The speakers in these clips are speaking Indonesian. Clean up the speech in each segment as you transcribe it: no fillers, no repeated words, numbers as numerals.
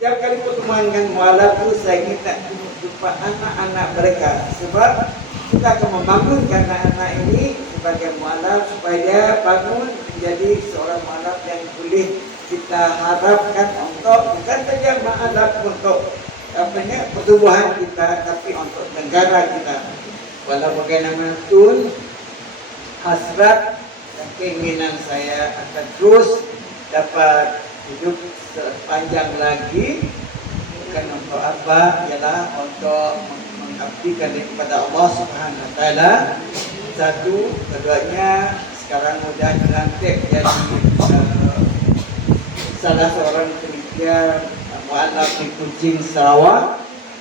Tiap kali pertemuan dengan mualaf itu saya minta jumpa anak-anak mereka, sebab kita akan membangunkan anak-anak ini sebagai mualaf supaya bangun menjadi seorang mualaf yang boleh kita harapkan untuk bukan saja mualaf untuk pertumbuhan kita, tapi untuk negara kita. Walau bagaimanapun hasrat dan keinginan saya akan terus dapat hidup sepanjang lagi, bukan untuk apa, ialah untuk mengabdikan kepada Allah Subhanahu Wa Taala. Satu, keduanya sekarang sudah dilantik jadi salah seorang penitia mualaf di Kuching, Sarawak.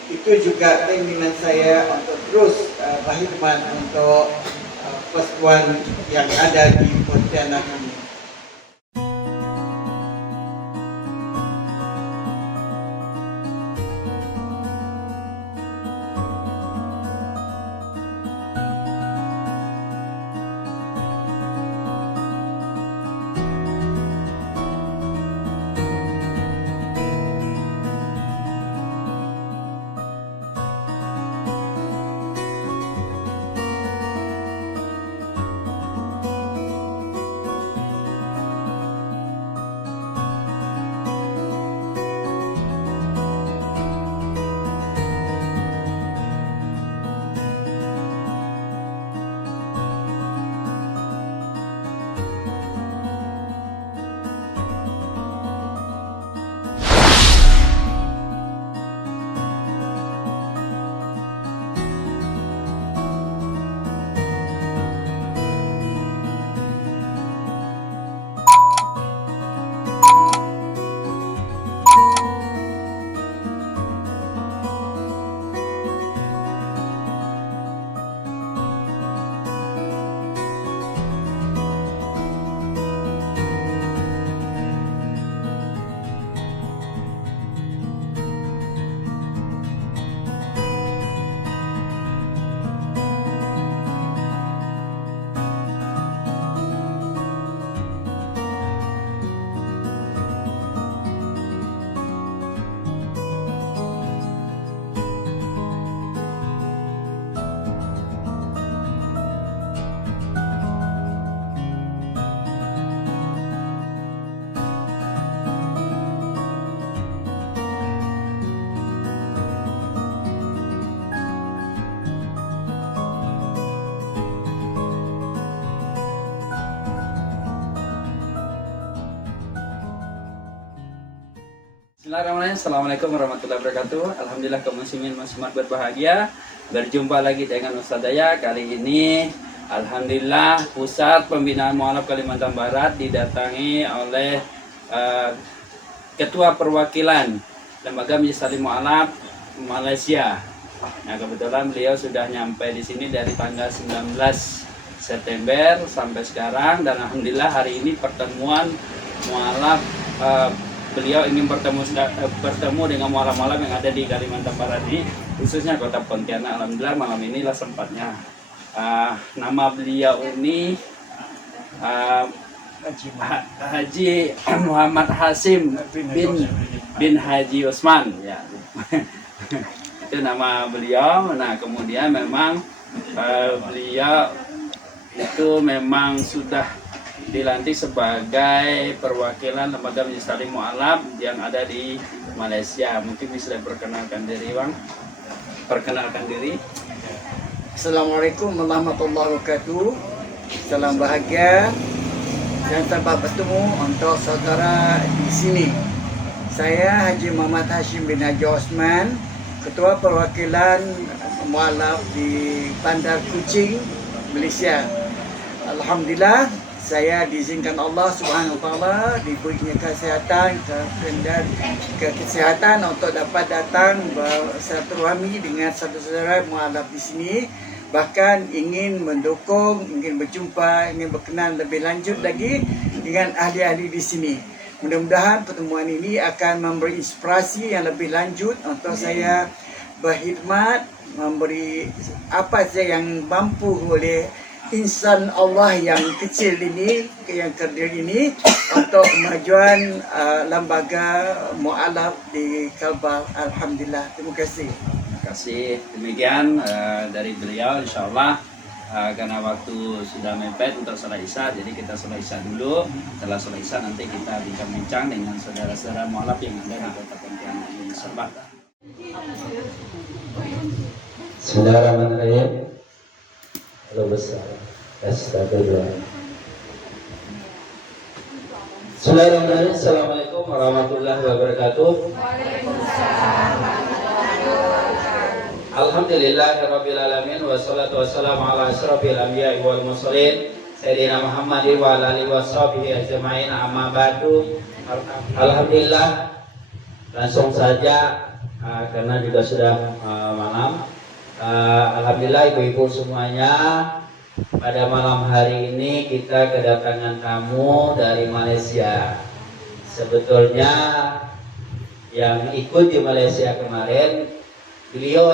Itu juga keinginan saya untuk terus berkhidmat untuk persekutuan yang ada di Pontianak ini. Bismillahirrahmanirrahim. Assalamualaikum warahmatullahi wabarakatuh. Alhamdulillah kaum muslimin muslimat berbahagia. Berjumpa lagi dengan Ustaz Daya. Kali ini alhamdulillah Pusat Pembinaan Mualaf Kalimantan Barat didatangi oleh Ketua Perwakilan Lembaga Majelis Taklim Mualaf Malaysia. Nah, kebetulan beliau sudah nyampe di sini dari tanggal 19 September sampai sekarang, dan alhamdulillah hari ini pertemuan mualaf beliau ingin bertemu dengan mualaf-mualaf yang ada di Kalimantan Barat ini, khususnya Kota Pontianak. Alhamdulillah malam inilah sempatnya. Nama beliau ini Haji Muhammad Hasim bin Haji Osman, ya. Itu nama beliau. Nah, kemudian memang beliau itu memang sudah dilantik sebagai perwakilan Lembaga Majelis Taklim Mualaf yang ada di Malaysia. Mungkin bisa perkenalkan diri, Bang. Perkenalkan diri. Assalamualaikum warahmatullahi wabarakatuh. Salam bahagia dan sampai bertemu untuk saudara di sini. Saya Haji Muhammad Hasim bin Haji Osman, Ketua Perwakilan Mualaf di Bandar Kuching, Malaysia. Alhamdulillah, saya diizinkan Allah Subhanahu Wa Taala diberikan kesehatan dan kesehatan untuk dapat datang bersilaturahmi dengan saudara-saudara mualaf di sini. Bahkan ingin mendukung, ingin berjumpa, ingin berkenan lebih lanjut lagi dengan ahli-ahli di sini. Mudah-mudahan pertemuan ini akan memberi inspirasi yang lebih lanjut untuk saya berkhidmat, memberi apa saja yang mampu oleh insan Allah yang kecil ini, yang kerdil ini untuk kemajuan lembaga mu'alaf di Kalbar. Alhamdulillah. Terima kasih. Terima kasih. Demikian dari beliau, insya Allah. Karena waktu sudah mepet untuk sholat isya, jadi kita sholat isya dulu. Setelah sholat isya nanti kita bincang-bincang dengan saudara-saudara mualaf yang ada di Kota Pontianak ini. Bismillahirrahmanirrahim. Halo besar. Astagfirullah. Bismillahirrahmanirrahim. Assalamualaikum warahmatullahi wabarakatuh. Alhamdulillahirabbil alamin wassalatu wassalamu ala asyrofil anbiya'i wal mursalin sayyidina Muhammadin wa ala alihi washabihi ajmain, amma ba'du. Alhamdulillah, langsung saja karena juga sudah malam. Alhamdulillah ibu-ibu semuanya, pada malam hari ini kita kedatangan tamu dari Malaysia. Sebetulnya yang ikut di Malaysia kemarin, beliau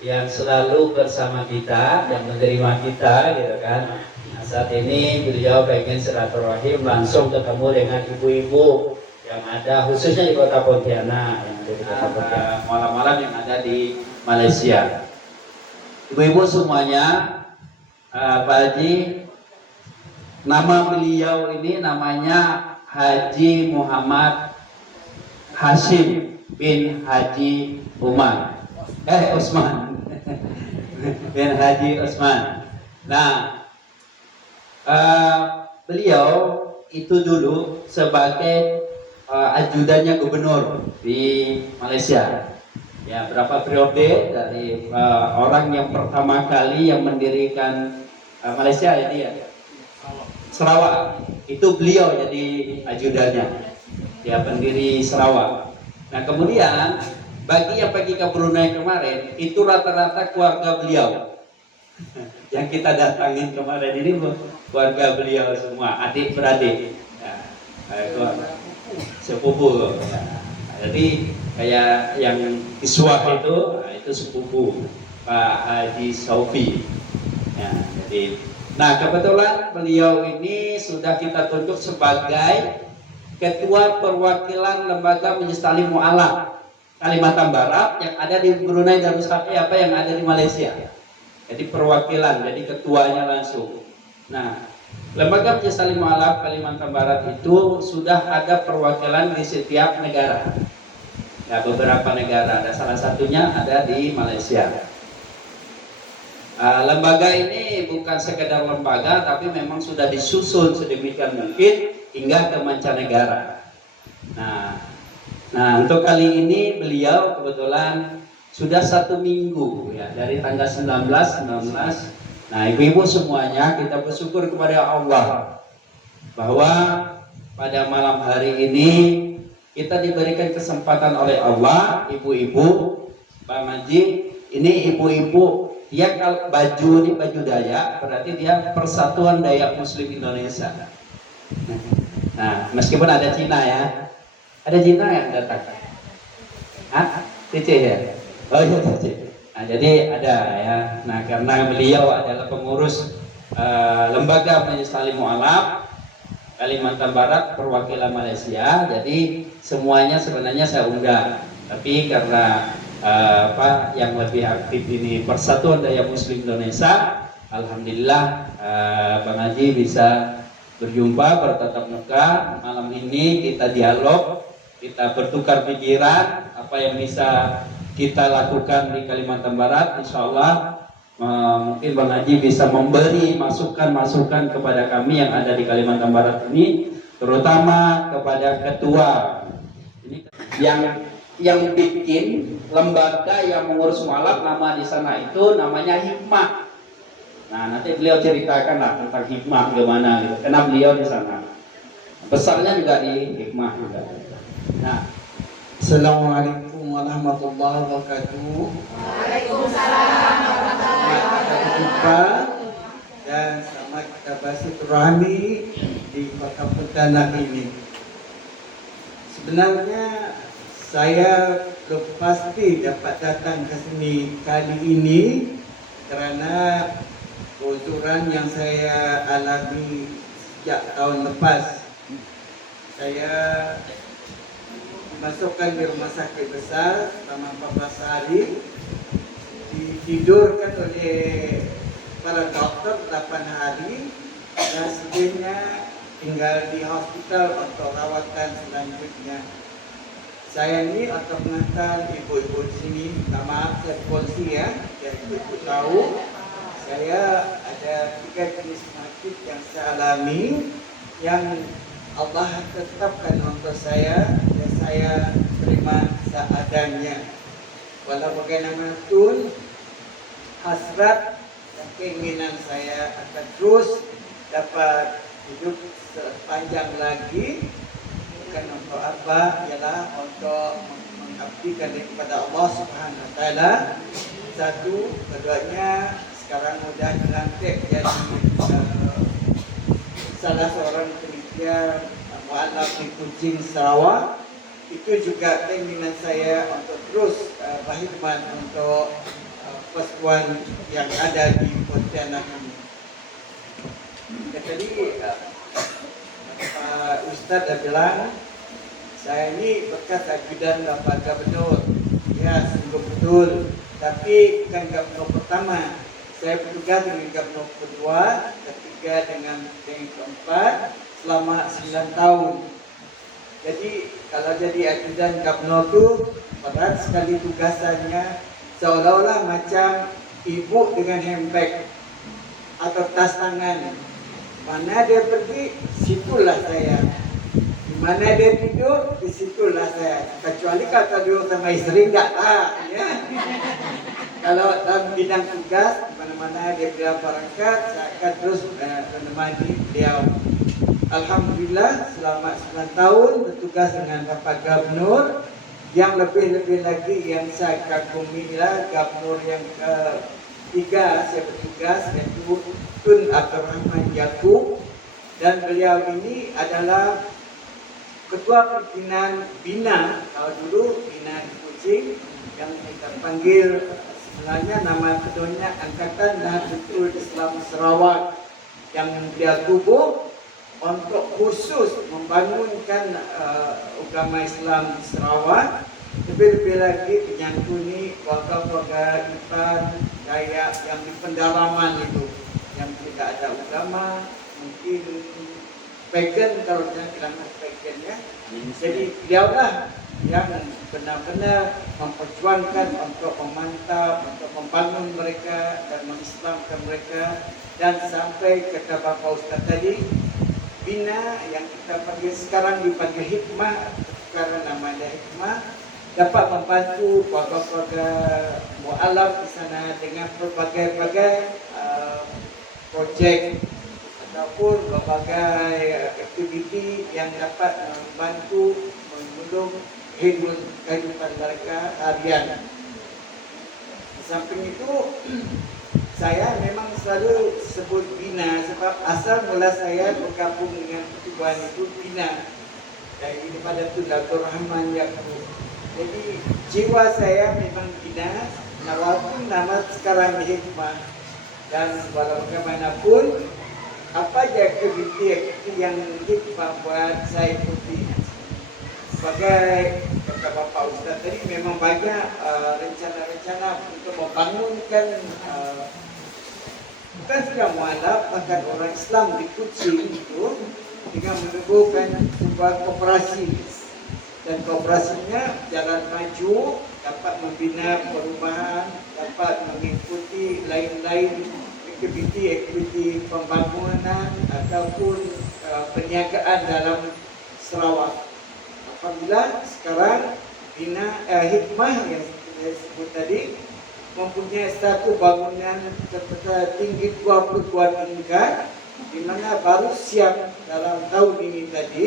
yang selalu bersama kita, yang menerima kita, gitu kan. Nah, saat ini beliau pengen silaturahim langsung ketemu dengan ibu-ibu yang ada khususnya di Kota Pontianak, yang ada di Kota Pontianak, malam-malam yang ada di Malaysia. Ibu-ibu semuanya, Pak Haji, nama beliau ini namanya Haji Muhammad Hashim bin Haji Usman bin Haji Usman. Nah, beliau itu dulu sebagai ajudannya gubernur di Malaysia. Ya, berapa periode dari orang yang pertama kali yang mendirikan Malaysia ini ya, Sarawak, itu beliau jadi ajudannya, ya, pendiri Sarawak. Nah, kemudian bagi yang pergi ke Brunei kemarin, itu rata-rata keluarga beliau. Yang kita datangin kemarin ini keluarga beliau semua, adik-beradik, ya, sepupu. Ya. Jadi kayak yang Iswah itu sepupu Pak Haji Saufi. Ya, jadi, nah kebetulan beliau ini sudah kita tunjuk sebagai Ketua Perwakilan Lembaga Majelis Ta'lim Mu'alaf Kalimantan Barat yang ada di Brunei Darussalam, yang ada di Malaysia. Jadi perwakilan, jadi ketuanya langsung. Nah, Lembaga Majelis Ta'lim Mu'alaf Kalimantan Barat itu sudah ada perwakilan di setiap negara. Ya, beberapa negara, ada salah satunya ada di Malaysia. Lembaga ini bukan sekedar lembaga, tapi memang sudah disusun sedemikian mungkin hingga ke mancanegara. Nah, untuk kali ini beliau kebetulan sudah 1 minggu, ya, dari tanggal 19. Nah, ibu-ibu semuanya, kita bersyukur kepada Allah bahwa pada malam hari ini kita diberikan kesempatan oleh Allah, ibu-ibu, Pak Maji, ini ibu-ibu, dia kalau baju ini baju Dayak, berarti dia Persatuan Dayak Muslim Indonesia. Nah, meskipun ada Cina ya, ada Cina yang datang. Cici ya? Oh iya Cici. Nah, jadi ada ya. Nah, karena beliau adalah pengurus Lembaga Majelis Ta'lim Mu'alaf Kalimantan Barat perwakilan Malaysia, jadi semuanya sebenarnya saya undang. Tapi karena yang lebih aktif ini Persatuan Dayak Muslim Indonesia, alhamdulillah Bang Haji bisa berjumpa, bertatap muka. Malam ini kita dialog, kita bertukar pikiran apa yang bisa kita lakukan di Kalimantan Barat. Insya Allah mungkin Bang Haji bisa memberi masukan-masukan kepada kami yang ada di Kalimantan Barat ini, terutama kepada ketua ini yang bikin lembaga yang mengurus mualaf, nama di sana itu namanya Hikmah. Nah, nanti beliau ceritakan lah tentang Hikmah bagaimana gitu. Karena beliau di sana. Besarnya juga di Hikmah juga. Nah, Assalamualaikum warahmatullahi wabarakatuh. Waalaikumsalam warahmatullahi wabarakatuh. Dan selamat kita bersilaturahmi di Kota Pontianak ini. Sebenarnya saya belum pasti dapat datang ke sini kali ini karena keuzuran yang saya alami sejak tahun lepas. Saya dimasukkan di rumah sakit besar selama 14 hari, ditidurkan oleh para dokter 8 hari, dan sebenarnya tinggal di hospital untuk rawatan selanjutnya. Saya ini untuk mengantar ibu-ibu di sini, minta maaf saya polisi ya, biar ibu-ibu tahu saya ada 3 jenis penyakit yang saya alami, yang Allah tetapkan untuk saya dan saya terima seadanya. Walau bagaimanapun hasrat dan keinginan saya akan terus dapat hidup sepanjang lagi, bukan untuk apa, ialah untuk mengabdikan kepada Allah Subhanahu Wa Taala. Satu, keduanya sekarang sudah dilantik jadi salah seorang penelitian mualaf di Kuching, Sarawak. Itu juga keinginan saya untuk terus berkhidmat untuk persekutuan yang ada di Pontianak ini. Tadi Pak Ustaz dah bilang saya ini bekas ajudan Bapak Gubernur. Ya, sungguh betul. Tapi bukan Gubernur pertama. Saya bertugas dengan Gubernur kedua, ketiga dengan yang keempat selama 9 tahun. Jadi kalau jadi ajudan Gubernur tu berat sekali tugasannya, seolah-olah macam ibu dengan handbag atau tas tangan. Mana dia pergi, situlah saya. Di mana dia tidur, di situlah saya. Kecuali kalau tidur sama isteri, enggak lah. Ya. Kalau dalam bidang tugas, di mana-mana dia beliau berangkat, saya akan terus menemani beliau. Alhamdulillah, selama 9 tahun bertugas dengan Bapak Gubernur. Yang lebih-lebih lagi yang saya kagumi ialah Gubernur yang ketiga saya bertugas, yaitu Tun Abdul Rahman Yaakob, dan beliau ini adalah Ketua Pimpinan Bina, kalau dulu Bina di Kuching, yang kita panggil sebenarnya nama keduanya Angkatan Nahdlatul Islam Sarawak, yang beliau tubuh untuk khusus membangunkan agama Islam di Sarawak. Lebih-lebih lagi menyantuni warga-warga Ipan, Dayak yang di pendalaman itu, yang tidak ada agama, mungkin pagan kalau saya bilang pagan ya. Jadi dialah yang benar-benar memperjuangkan untuk memantau, untuk membangun mereka dan mengislamkan mereka, dan sampai kata Bapak Ustaz tadi, Bina yang kita panggil sekarang dipanggil Hikmah, karena namanya Hikmah, dapat membantu warga-warga mualaf di sana dengan berbagai-bagai projek ataupun berbagai aktiviti yang dapat membantu menolong kehidupan mereka harian. Di samping itu, saya memang selalu sebut Bina sebab asal mula saya bergabung dengan pertubuhan itu Bina daripada Tun Abdul Rahman Yaakob. Jadi jiwa saya memang Bina, walaupun nama sekarang Hikmah, dan bagaimanapun apa saja aktiviti yang Hikmah buat saya ikuti. Sebagai kata Bapak Ustaz tadi, memang banyak rencana-rencana untuk membangunkan bukan sudah mualaf, bahkan orang Islam di Kuching itu dengan menubuhkan sebuah koperasi, dan kooperasinya jalan maju, dapat membina perubahan, dapat mengikuti lain-lain aktiviti pembangunan ataupun perniagaan dalam Sarawak. Apabila sekarang Hikmah yang saya sebut tadi mempunyai satu bangunan tinggi 22 tingkat, di mana baru siap dalam tahun ini tadi,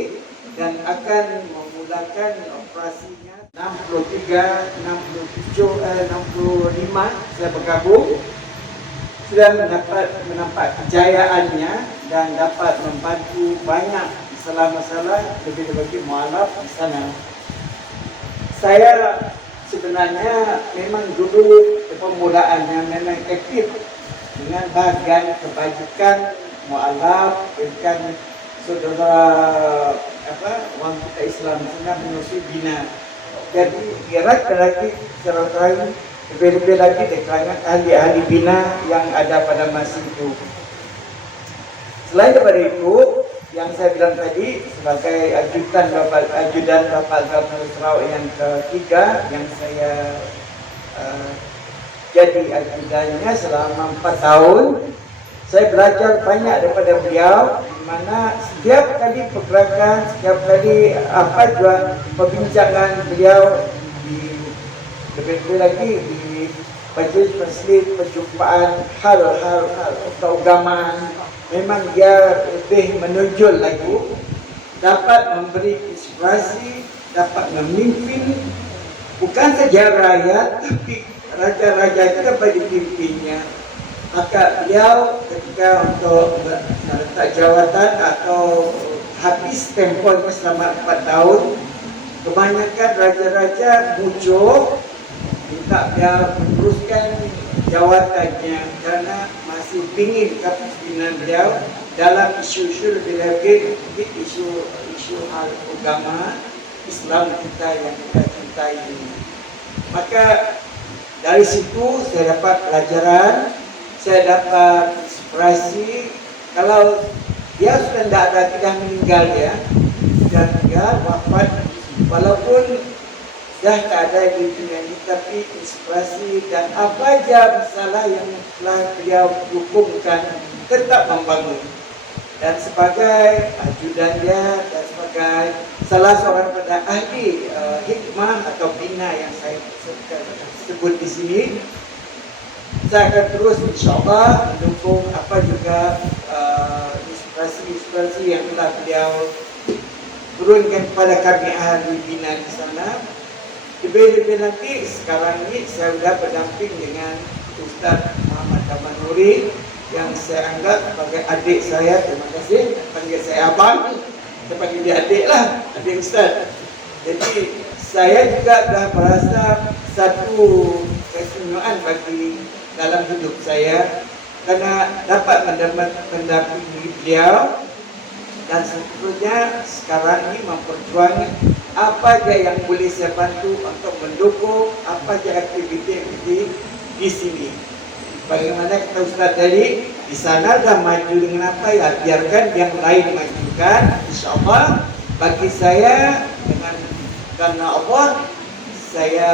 dan akan memulakan operasinya 63, 67, 65 saya bergabung, sudah mendapat kejayaannya dan dapat membantu banyak masalah-masalah lebih-lebih mualaf di sana. Saya sebenarnya memang dulu permulaannya memang aktif dengan bagian kebajikan mualaf berikan saudara orang kita Islam senang menyusul bina. Jadi kira lagi secara lebih-lebih lagi dengan ahli-ahli bina yang ada pada masa itu. Selain daripada itu, yang saya bilang tadi sebagai ajudan Bapak Gubernur Sarawak yang ketiga yang saya jadi ajudannya selama 4 tahun, saya belajar banyak daripada beliau, di mana setiap kali pergerakan, setiap kali apa juga perbincangan beliau lebih-lebih lagi di majlis perjumpaan hal-hal keagamaan, memang dia lebih menonjol lagi, dapat memberi inspirasi, dapat memimpin bukan saja rakyat, tapi raja-raja itu dapat dipimpinnya. Maka beliau ketika untuk meletak jawatan atau habis tempohnya selama 4 tahun, kebanyakan raja-raja muncul minta beliau meneruskan jawatannya karena masih ingin kepimpinan beliau dalam isu-isu lebih lagi isu hal agama Islam kita yang kita cintai ini. Maka dari situ saya dapat pelajaran, saya dapat inspirasi. Kalau dia sudah meninggal ya, dan dia wafat, walaupun dah tak ada di dunia ini, tapi inspirasi dan apa saja masalah yang telah beliau dukungkan tetap membangun. Dan sebagai ajudan dia dan sebagai salah seorang pada ahli hikmah atau bina yang saya sebut di sini, saya akan terus insyaAllah mendukung apa juga inspirasi-inspirasi yang telah beliau turunkan kepada kami ahli bina di sana. Lebih-lebih nanti sekarang ini saya sudah berdamping dengan Ustaz Muhammad Kamanuri yang saya anggap sebagai adik saya. Terima kasih, panggil saya abang, saya panggil dia adik lah, adik Ustaz. Jadi saya juga dah merasa satu keistimewaan bagi dalam hidup saya karena dapat mendampingi beliau, dan seterusnya sekarang ini memperjuangkan apa saja yang boleh saya bantu untuk mendukung apa saja aktiviti-aktiviti di sini. Bagaimana kata Ustaz tadi, di sana dah maju dengan apa ya, biarkan yang lain majukan. InsyaAllah bagi saya karena Allah, saya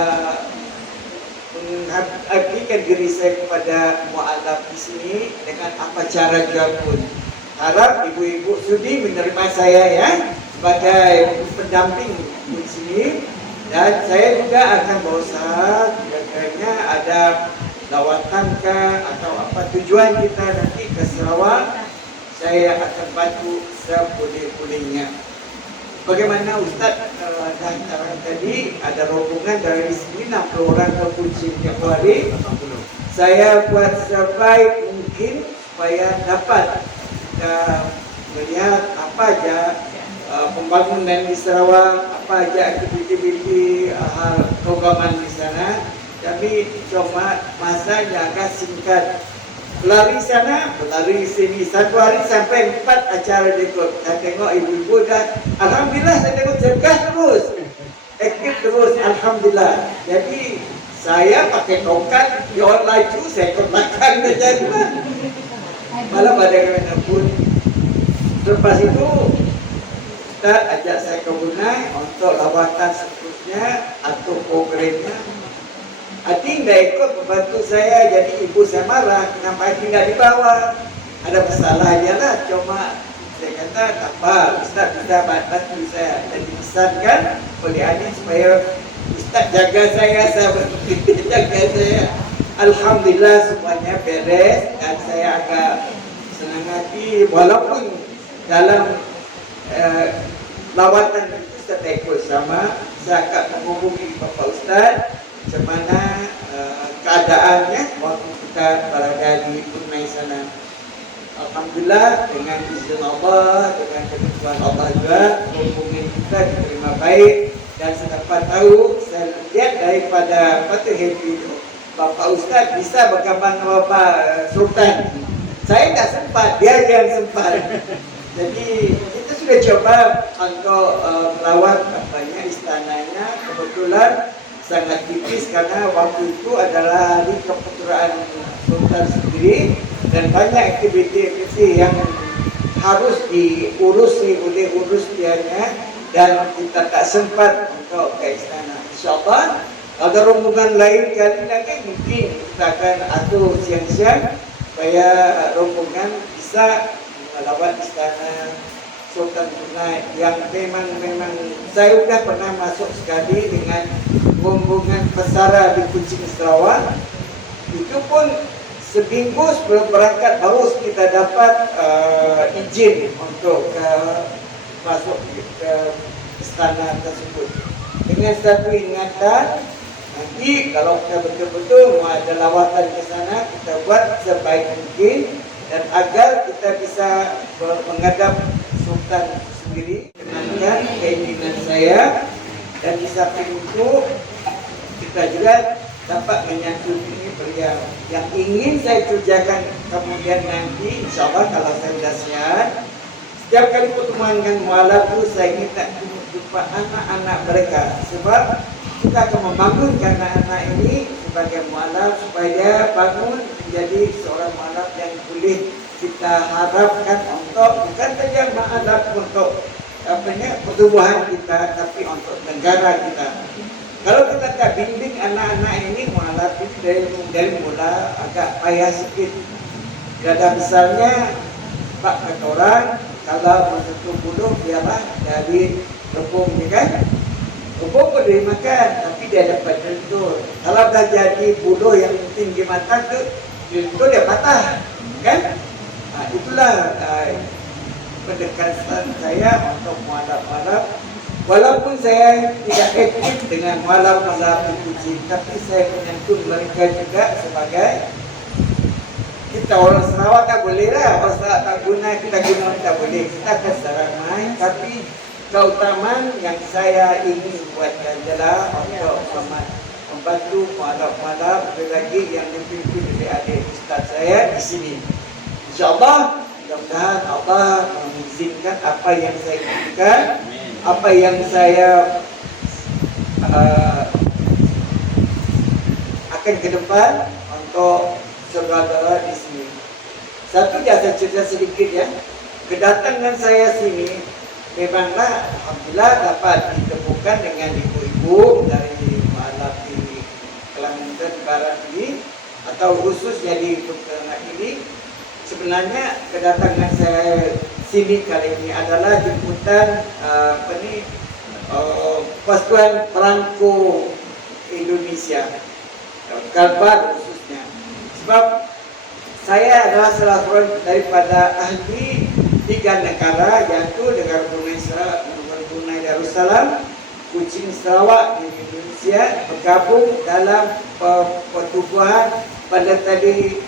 mengabdikan diri saya kepada mualaf di sini dengan apa cara juga pun. Harap ibu-ibu sudi menerima saya ya sebagai pendamping di sini, dan saya juga akan berusaha kira-kiranya ada lawatankah atau apa tujuan kita nanti ke Sarawak, saya akan bantu seboleh-bolehnya. Bagaimana Ustaz dah terang tadi, ada rombongan dari sini 60 orang ke Kuching tiap hari. Saya buat sebaik mungkin supaya dapat melihat apa aja pembangunan di Sarawak, apa aja aktiviti hal keagamaan di sana. Tapi cuma masanya agak singkat. Pelari sana, pelari sini, 1 hari sampai 4 acara ikut. Saya tengok ibu-ibu dah, alhamdulillah saya tengok cergas terus, aktif terus, alhamdulillah. Jadi saya pakai tongkat, dia orang laju, saya ikut belakang saja. Malah pada kemana pun. Lepas itu kita ajak saya ke Brunei untuk lawatan seterusnya atau programnya. Ati tidak ikut membantu saya, jadi ibu saya marah, kenapa Ati tidak dibawa? Ada masalah aja lah, cuma saya kata tak apa, Ustaz bisa bantu saya. Dan dipesankan oleh Adi supaya Ustaz jaga saya jaga saya. Alhamdulillah semuanya beres dan saya agak senang hati, walaupun dalam lawatan itu saya tak ikut sama. Saya akan menghubungi Bapak Ustaz macam mana keadaannya waktu kita berada di Brunei sana. Alhamdulillah dengan izin Allah, dengan ketentuan Allah juga hubungan kita diterima baik, dan saya dapat tahu, saya lihat daripada Fatih itu Bapak Ustaz bisa bergambar dengan Bapak Sultan. Saya tak sempat, dia yang sempat. Jadi kita sudah coba untuk melawat katanya istananya. Kebetulan sangat tipis karena waktu itu adalah hari keputeraan Sultan sendiri dan banyak aktiviti-aktiviti yang harus diurusi oleh dianya dan kita tak sempat untuk ke istana. InsyaAllah ada rombongan lain kali lagi mungkin kita akan atur siang-siang supaya rombongan bisa melawat istana Sultan Brunei yang memang saya sudah pernah masuk sekali dengan rombongan pesara di Kuching Sarawak. Itu pun seminggu sebelum berangkat baru kita dapat izin untuk masuk ke istana tersebut dengan satu ingatan. Nanti kalau kita betul-betul mau ada lawatan ke sana, kita buat sebaik mungkin dan agar kita bisa menghadap Sultan sendiri. Kenankan keinginan saya dan di samping itu kita juga dapat menyantuni beliau. Yang ingin saya kerjakan kemudian nanti, insya Allah kalau saya sudah sehat, setiap kali pertemuan dengan mualaf itu saya ingin tak jumpa anak-anak mereka, sebab kita akan membangunkan anak-anak ini sebagai mualaf supaya bangun menjadi seorang mualaf yang boleh kita harapkan untuk bukan saja mualaf untuk pertumbuhan kita, tapi untuk negara kita. Kalau kita tak bimbing anak-anak ini mualaf ini dari mula agak payah sikit. Gada besarnya Pak kata orang kalau menyentuh buluh biarlah dari rebung ni kan. Rebung boleh dimakan tapi dia dapat lentur. Kalau dah jadi buluh yang tinggi mata tu lentur dia patah kan. Itulah pendekatan saya untuk mualaf-mualaf. Walaupun saya tidak aktif dengan mualaf-mualaf di Kuching, tapi saya menyentuh mereka juga sebagai kita orang Sarawak tak boleh lah. Orang Sarawak tak guna, kita guna tak boleh. Kita akan seramai, tapi keutamaan yang saya ingin buatkan adalah untuk membantu mualaf-mualaf lagi yang dipimpin oleh adik ustaz saya di sini. InsyaAllah, mudah-mudahan Allah mengizinkan apa yang saya inginkan, apa yang saya akan ke depan untuk saudara-saudara di sini. Satu jasa cerita sedikit ya. Kedatangan saya sini memanglah alhamdulillah dapat ditemukan dengan ibu-ibu dari mualaf di Kelantan Barat ini atau khususnya di Kelantan ini. Sebenarnya kedatangan saya sini kali ini adalah jemputan Persatuan Perangko Indonesia, Kalbar khususnya. Sebab saya adalah salah seorang daripada ahli 3 negara, yaitu negara Brunei Darussalam, Kuching Sarawak di Indonesia bergabung dalam pertubuhan pada tadi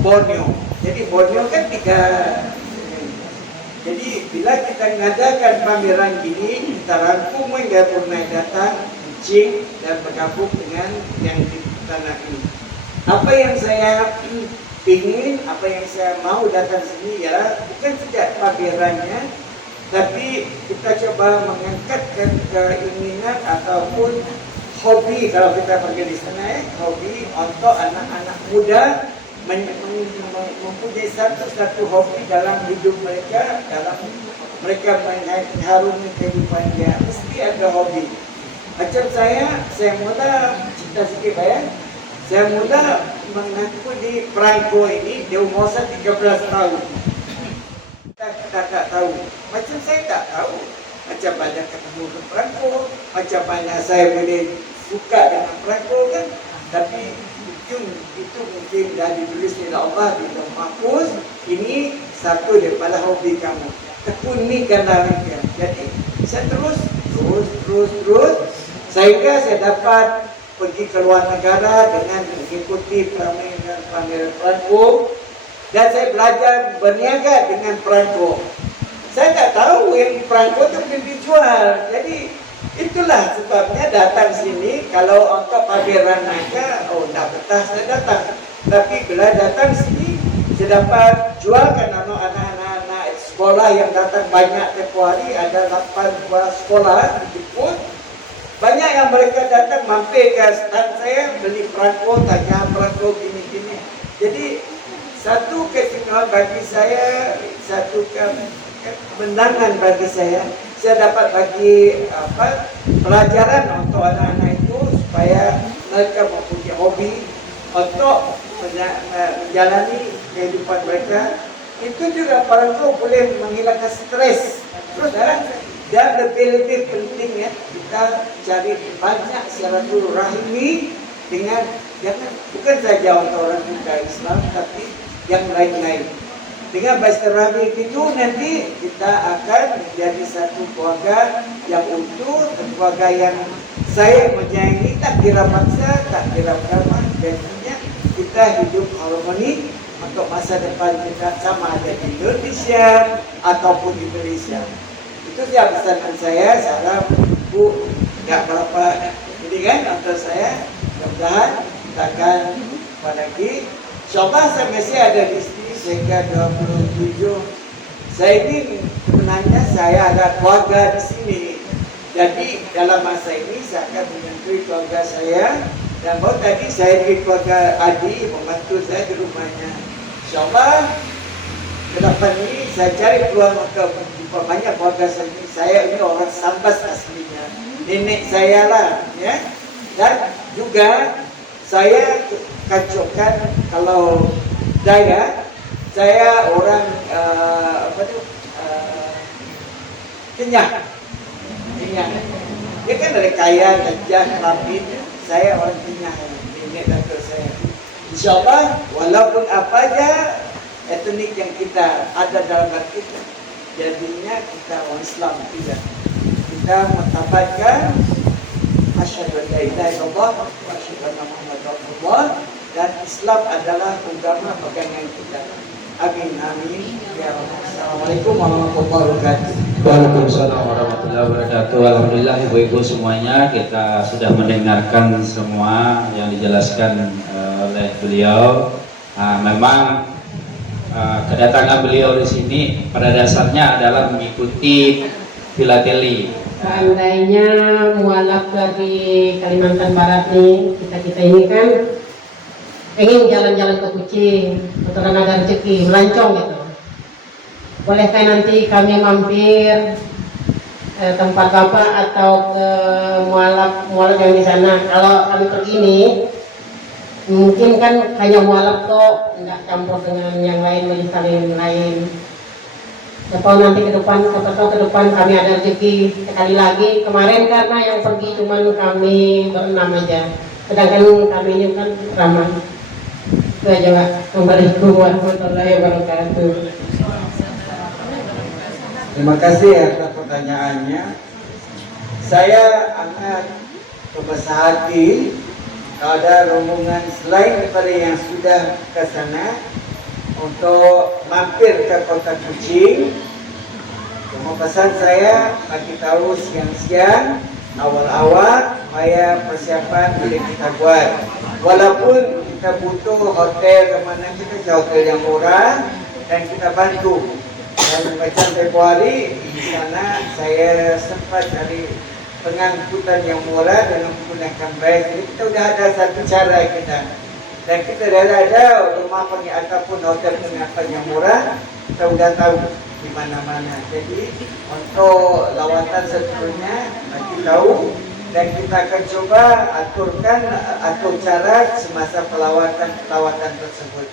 Borneo. Jadi Borneo kan 3. Jadi bila kita mengadakan pameran gini, kita rangkum dari Brunei datang, Kuching dan bergabung dengan yang di tanah ini. Apa yang saya ingin, apa yang saya mau datang sini ya bukan saja pamerannya, tapi kita coba mengangkatkan keinginan ataupun hobi kalau kita pergi di sana, hobi untuk anak-anak muda mempunyai satu hobi dalam hidup mereka, dalam mereka mengharumi kehidupan dia, mesti ada hobi. Macam saya mula cerita sikit ya. Saya mula mengaku di perangko ini di umur 13 tahun. Kita tak tahu. Macam saya tak tahu macam mana ketemu ke perangko, macam mana saya boleh suka dengan perangko kan. Tapi itu mungkin dah ditulis oleh Allah di Lauh Mahfuz. Ini satu daripada hobi kamu. Tekunikanlah mereka. Jadi saya terus sehingga saya dapat pergi ke luar negara dengan mengikuti pameran perangko dan saya belajar berniaga dengan perangko. Saya tak tahu yang perangko itu boleh dijual. Jadi Itulah sebabnya datang sini. Kalau untuk pameran naga, oh tidak betah saya datang. Tapi bila datang sini, saya dapat jualkan anak-anak sekolah yang datang banyak tempoh hari. Ada 8 buah sekolah dijemput. Banyak yang mereka datang mampir ke stand saya, beli perangko, tanya perangko gini-gini. Jadi satu keistimewaan bagi saya, satu kemenangan bagi saya dapat bagi pelajaran untuk anak-anak itu supaya mereka mempunyai hobi untuk menjalani kehidupan mereka. Itu juga perangko boleh menghilangkan stres. Terus dan lebih-lebih penting ya, kita cari banyak silaturahmi dengan bukan saja orang kita Islam, tapi yang lain-lain. Dengan bersilaturahmi itu nanti kita akan menjadi satu keluarga yang utuh, keluarga yang saya menyayangi, tak kira bangsa, tak kira agama, dan kita hidup harmoni untuk masa depan kita, sama ada di Indonesia ataupun di Malaysia. Itu dia pesanan saya. Salam Bu, nggak berapa ini kan untuk saya. Mudah-mudahan kita akan jumpa lagi. InsyaAllah saya masih ada di sini sehingga 27. Saya ini sebenarnya saya ada keluarga di sini. Jadi dalam masa ini saya akan menyantui keluarga saya. Dan baru tadi saya di keluarga Adi, membantu saya di rumahnya. InsyaAllah ke depan ini saya cari peluang untuk banyak keluarga saya ini. Saya ini orang Sambas aslinya, nenek saya lah ya. Dan juga saya kacaukan kalau daya, saya orang Kenyah. Dia kan dari kaya, Gajah, Rapid. Saya orang Kenyah, nenek datuk saya. InsyaAllah walaupun apa aja etnik yang kita ada dalam hati kita, jadinya kita orang Islam tidak. Kita mentabatkan asyhadu an la ilaha illallah wa asyhadu anna Muhammadar Rasulullah, dan Islam adalah agama pegangan kita. Amin amin ya Allah. Assalamualaikum warahmatullahi wabarakatuh. Waalaikumsalam warahmatullahi wabarakatuh. Alhamdulillah ibu-ibu semuanya, kita sudah mendengarkan semua yang dijelaskan oleh beliau. Memang kedatangan beliau di sini pada dasarnya adalah mengikuti filateli. Seandainya mualaf dari Kalimantan Barat nih, kita ini kan ingin jalan-jalan ke Kucing, untuk ada rezeki, melancong gitu. Bolehkah nanti kami mampir tempat Bapak atau ke mualaf yang di sana? Kalau kami pergi nih, mungkin kan hanya mualaf kok, nggak campur dengan yang lain, majelis yang lain. Atau nanti ke depan kami ada rezeki sekali lagi. Kemarin karena yang pergi cuma kami berenam aja, sedangkan kami ini kan ramah. Itu aja Pak. Assalamualaikum warahmatullahi wabarakatuh. Terima kasih atas pertanyaannya. Saya amat berbesar hati ada rombongan selain daripada yang sudah ke sana untuk mampir ke kota Kuching. Cuma pesan saya bagi tahu siang-siang, awal-awal supaya persiapan boleh kita buat. Walaupun kita butuh hotel kemana, kita cari hotel yang murah dan kita bantu. Dan macam Februari di sana saya sempat cari pengangkutan yang murah dengan menggunakan bus. Jadi kita sudah ada satu cara kita. Dan kita dah ada rumah ataupun hotel penginapan yang murah, kita sudah tahu di mana-mana. Jadi untuk lawatan seterusnya bagi tahu, dan kita akan coba atur cara semasa pelawatan tersebut.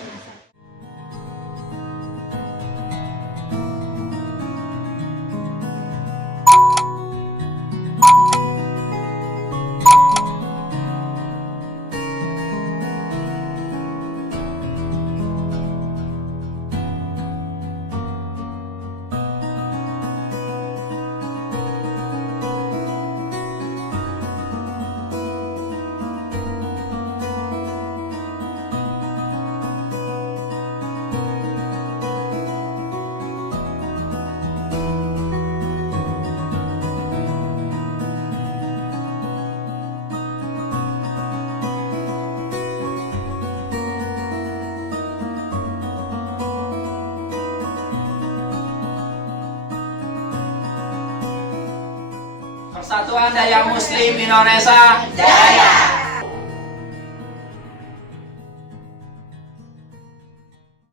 Persatuan Daya Muslim Indonesia Jaya.